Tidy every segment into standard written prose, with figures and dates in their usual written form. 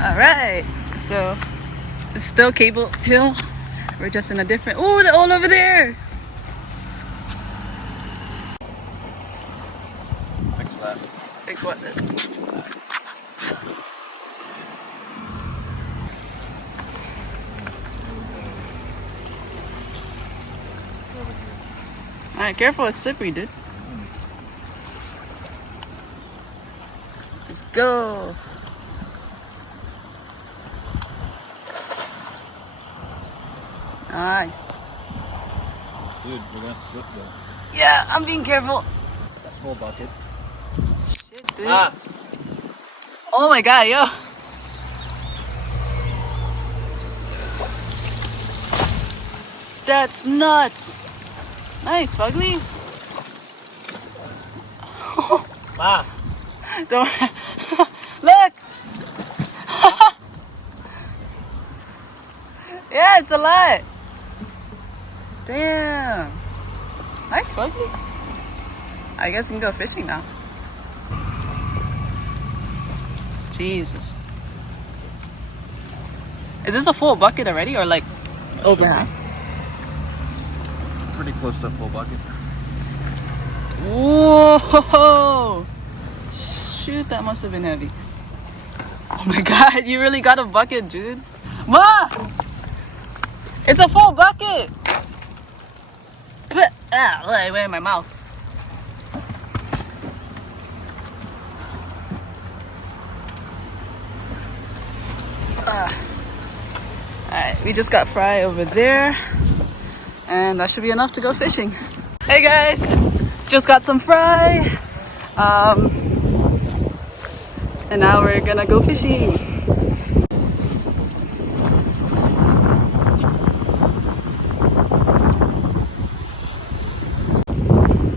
Alright, so it's still Cable Hill. We're just in a different. Oh, they're all over there. Fix that. Fix what? This? Alright, careful, it's slippery, dude. Let's go. Nice. Dude, we're gonna slip though. Yeah, I'm being careful. That full bucket. Shit, dude. Ah! Oh my god, yo. That's nuts. Nice, Fugly. Ah! Don't. Look! Yeah, it's a lot. Damn. Nice, Fugly. I guess we can go fishing now. Jesus. Is this a full bucket already or like over half? Pretty close to a full bucket. Whoa! Shoot, that must have been heavy. Oh my god, you really got a bucket, dude. Ma! It's a full bucket! Wait, in my mouth. Alright, we just got fry over there. And that should be enough to go fishing. Hey guys! Just got some fry. And now we're gonna go fishing.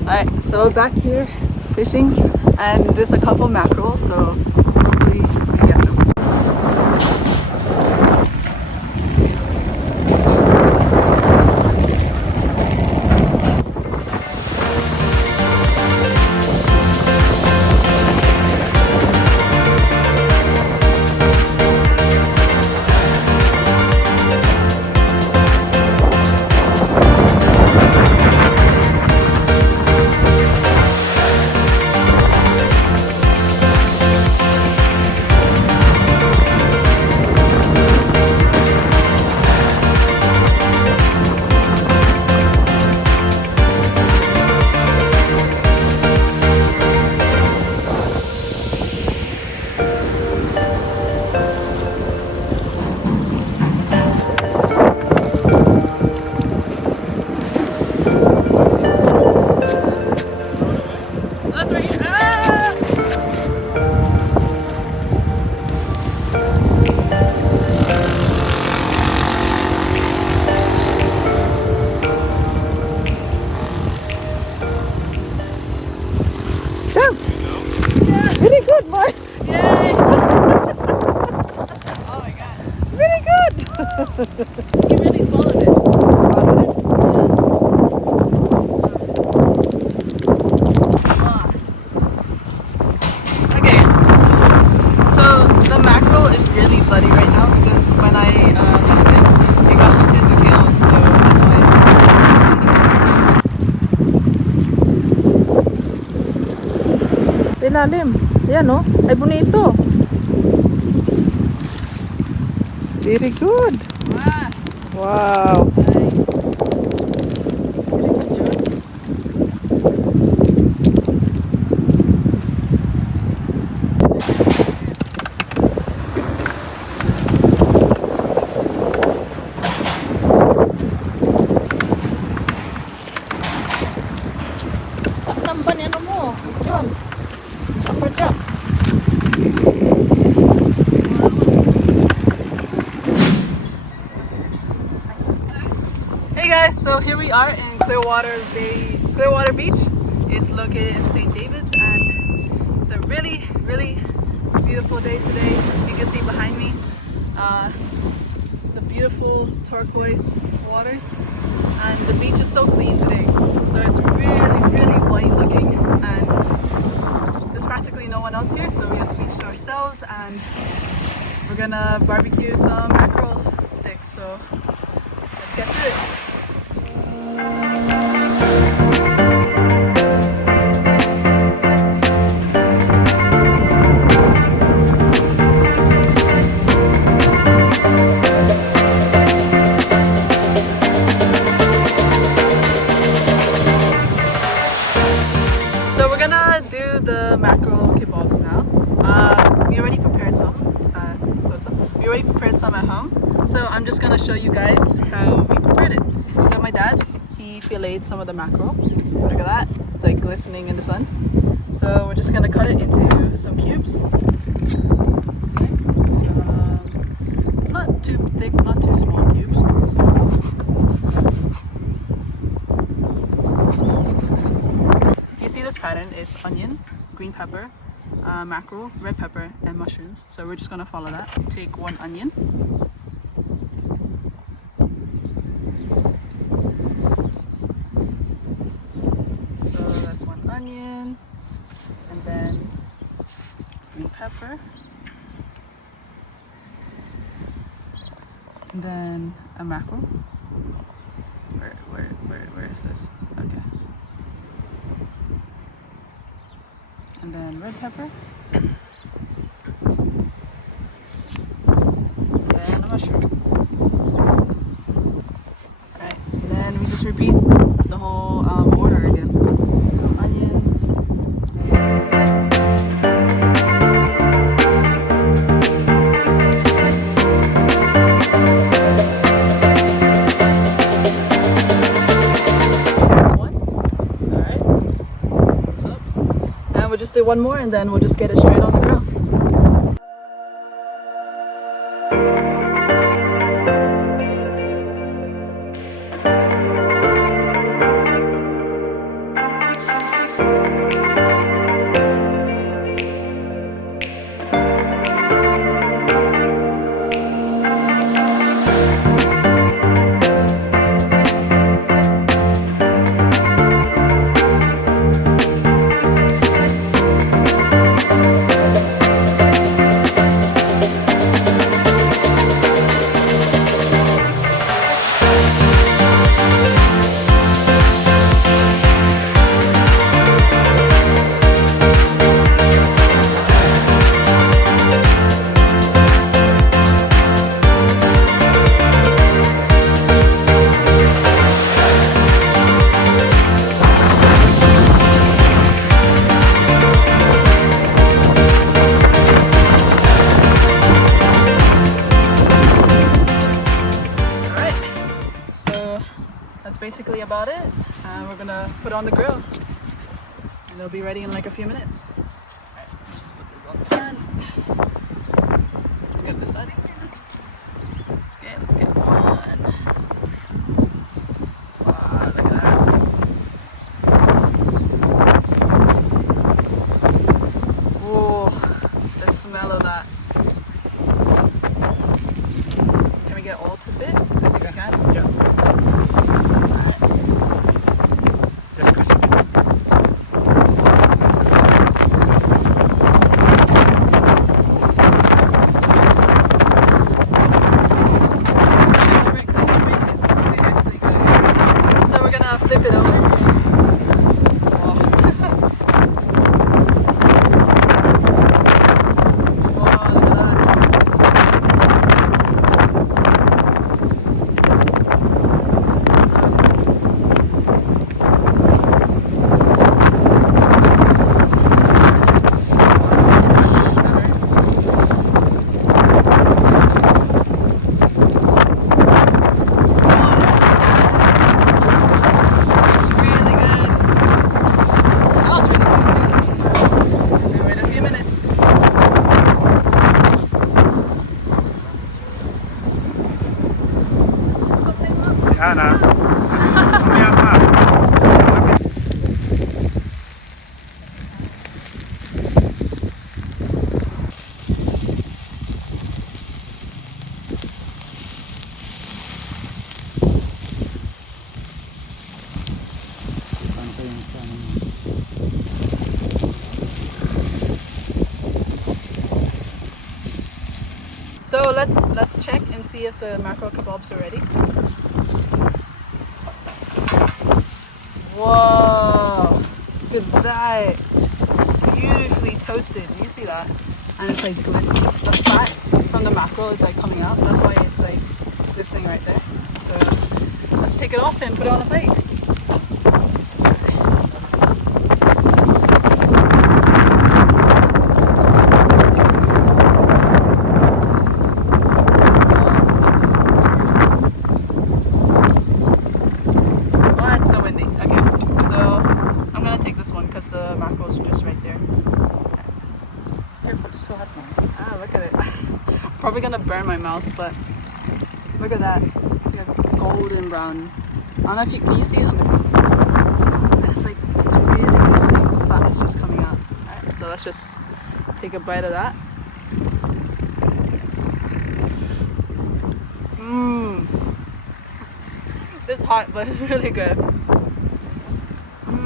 Alright, so we're back here fishing, and there's a couple mackerel, so hopefully we get them. Really good, Mark. Yay! Oh my god. Really good. You really swallowed it. Okay. So the mackerel is really bloody right now because when I hooked it got hooked in the gills, so that's why it's Ilalim. Yan o. Ay, bonito. Very good. Wow. nice. Very good job. Ang tamban yan mo. Yun. Upper drop. guys, so here we are in Clearwater Beach. It's located in St. David's, and it's a really beautiful day today. You can see behind me the beautiful turquoise waters, and the beach is so clean today. So it's really white looking, and there's practically no one else here, so we have the beach to ourselves, and we're gonna barbecue some mackerel sticks. So let's get to it. So we're gonna do the mackerel kebabs now. We already prepared some. We already prepared some at home. So I'm just gonna show you guys how we prepared it. So my dad, he filleted some of the mackerel. Look at that, it's like glistening in the sun. So we're just gonna cut it into some cubes. So not too thick, not too small cubes. If you see this pattern, it's onion, green pepper, mackerel, red pepper, and mushrooms. So we're just gonna follow that. Take one onion. So that's one onion, and then green pepper, and then a mackerel. Where is this? Okay. And then red pepper, and then a mushroom. Alright, and then we just repeat the whole order again. So onions. We'll just do one more, and then we'll just get it straight on the grill. That's basically about it. We're gonna put it on the grill, and it'll be ready in like a few minutes. Alright, let's just put this on the side. Let's get this out of here. Let's get one. Wow, look at that. Whoa, the smell of that. Can we get all to bit? I think we can. Yeah. Flip it over. Wow, So let's check and see if the mackerel kebabs are ready. Whoa! Look at that! It's beautifully toasted. Do you see that? And it's like glistening. The fat from the mackerel is like coming out. That's why it's like glistening right there. So let's take it off and put it on a plate. Because the mackerel is just right there. Careful, it's so hot now. Ah, look at it. Probably gonna burn my mouth, but look at that. It's like a golden brown. I don't know if can you see it on there? And it's like, it's really glistening. The fat is just coming out. Alright, so let's just take a bite of that. Mmm. It's hot, but it's really good.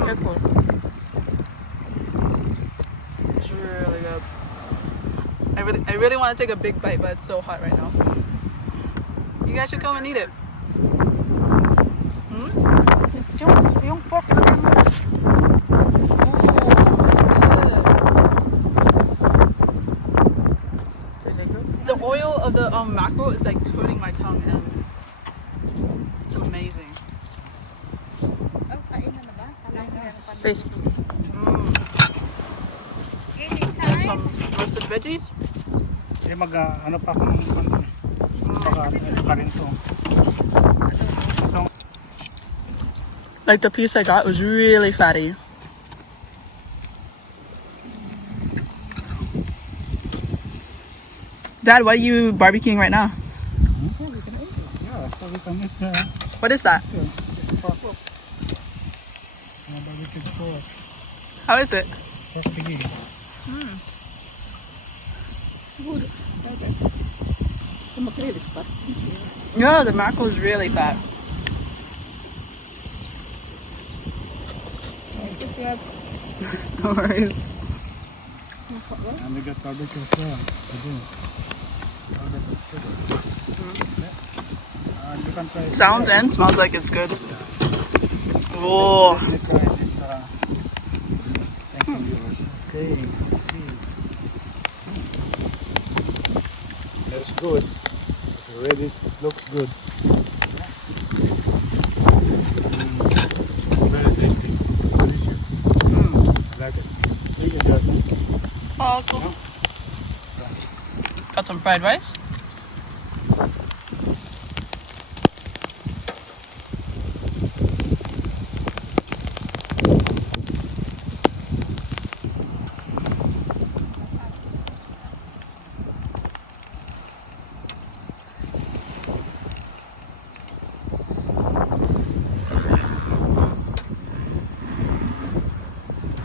Careful. It's really good. I really want to take a big bite, but it's so hot right now. You guys should come and eat it. Yung pork, ilagay mo. The oil of the mackerel is like coating my tongue, and it's amazing. Paste. And some roasted veggies. Ano pa akong baka pa rin to. Like the piece I got was really fatty. Dad, what are you barbecuing right now? Yeah, so we can eat What is that? pork. Barbecued pork. How is it? Pork piggy. Yeah, the mackerel is really fat. No worries. And we got barbecue as well. You can try it. Sounds and smells like it's good. Oh, You try it. Thank you, viewers. Okay, let's see. That's good. Already looks good. Very tasty. Delicious. I like it. You can just oh, cool. Got some fried rice.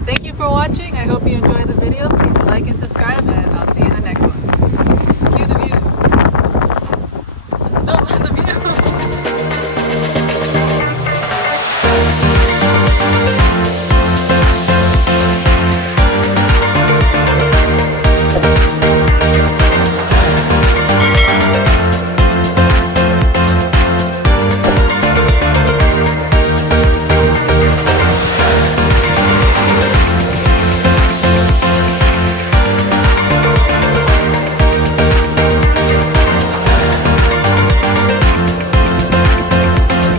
Thank you for watching. I hope you enjoyed the video. Please like and subscribe.